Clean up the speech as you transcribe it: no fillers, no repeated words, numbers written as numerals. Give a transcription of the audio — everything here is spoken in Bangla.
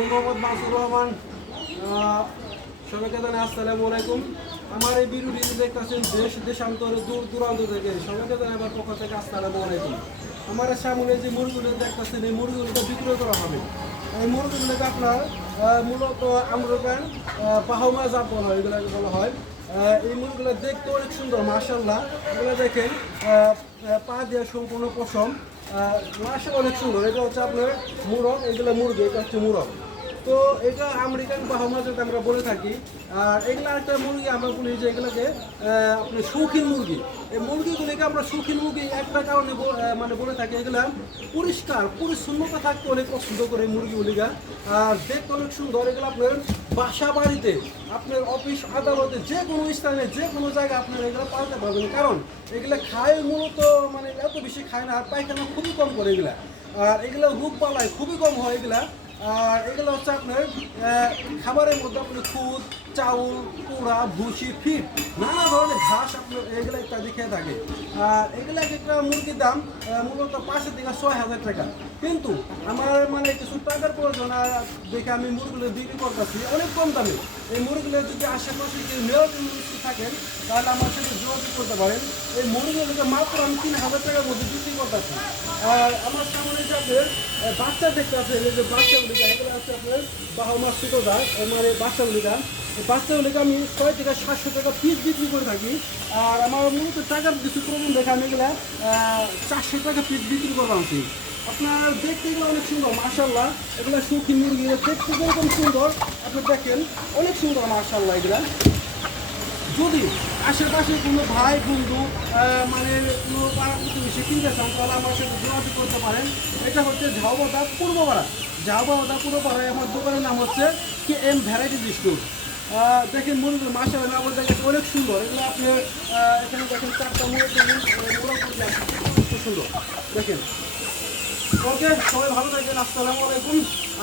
আমি মোহাম্মদ মাসুর রহমান। সবাইকে জানাই আসসালামু আলাইকুম। আমার এই ভিডিওটি দেখতেছেন দেশ দেশান্তরে দূর দূরান্ত থেকে, সবাইকে জানাই আমার পক্ষ থেকে আসসালামু আলাইকুম। আমার সামনে যে মুরগিগুলো দেখতেছেন এই মুরগিগুলোকে বিক্রয় করা হবে। এই মুরগিগুলোকে আপনার মূলত আমেরিকান বাহামা জাত বলা হয়, এগুলো বলা হয়। এই মুরগিগুলো দেখতে অনেক সুন্দর মাশাআল্লাহ। এগুলো দেখেন পা দিয়ে সম্পূর্ণ পশম, মাশাআল্লাহ অনেক সুন্দর। এটা হচ্ছে আপনার মুরগ, এগুলো মুরগি, এটা হচ্ছে মুরগ। তো এটা আমেরিকান বাহামা যেটা আমরা বলে থাকি। আর এগুলো একটা মুরগি আমরা বলি যে এগুলোকে আপনার শৌখিন মুরগি। এই মুরগিগুলিকে আমরা শৌখিন মুরগি একটা কারণে মানে বলে থাকি, এগুলা পরিষ্কার পরিচ্ছন্নতা থাকতে অনেক পছন্দ করে মুরগিগুলিকা। আর দেখতে অনেক সুন্দর। এগুলো আপনার বাসা বাড়িতে, আপনার অফিস আদালতে, যে কোনো স্থানে যে কোনো জায়গায় আপনার এগুলো পালতে পারবেন। কারণ এগুলো খায় মূলত মানে এত বেশি খায় না, আর পায়খানা খুবই কম করে এগুলা। আর এগুলো রোগ বালায় খুবই কম হয় এগুলা। আর এগুলো হচ্ছে আপনার খাবারের মধ্যে আপনার খুদ, চাউল, কুড়া, ভুসি, ফিট, নানা ধরনের ঘাস আপনার এগুলো ইত্যাদি খেয়ে থাকে। আর এগুলো একটা মুরগির দাম মূলত 5 থেকে 6,000 টাকা। কিন্তু আমার মানে কিছু টাকার প্রয়োজন দেখে আমি মুরগিগুলো বিক্রি করতেছি অনেক কম দামে। এই মুরগিগুলো যদি আশেপাশে কেউ নেওয়ার জন্য থাকেন তাহলে আমার সাথে যোগাযোগ করতে পারেন। এই মুরগিগুলোকে মাত্র আমি 3,000 টাকার মধ্যে বিক্রি করতেছি। আর আমার সামনে যে আপনার বাচ্চা দেখতে আছে, এই যে বাচ্চাগুলিকা, এগুলো আছে আপনার বাহামা সুতোদার মানে বাচ্চাগুলিকা। এই বাচ্চাগুলিকে আমি 6 থেকে 700 টাকা পিস বিক্রি করে থাকি। আর আমার মূলত টাকার কিছু প্রবলেম দেখে আমি এগুলো 400 টাকা পিস বিক্রি করছি। আপনার দেখতে এগুলো অনেক সুন্দর মাশাআল্লাহ। এগুলো সুখী মুরগি, দেখতে যেরকম সুন্দর আপনি দেখেন অনেক সুন্দর মাশাআল্লাহ। এগুলা যদি আশেপাশে কোনো ভাই বন্ধু মানে কোনো পাড়া প্রতিবেশী কিনতে চান তাহলে আমার সাথে যোগাযোগ করতে পারেন। এটা হচ্ছে ঝাউবাদা পূর্বপাড়া। ঝাউবাদা পূর্বপাড়ায় আমার দোকানের নাম হচ্ছে KM ভ্যারাইটিজ স্টোর। দেখেন মুরগি মাশাআল্লাহ আমার দেখেন অনেক সুন্দর। এগুলো আপনি এখানে দেখেন 4টা মুরগি খুব সুন্দর দেখেন। ওকে, সবাই ভালো থাকবেন। আসসালামু আলাইকুম।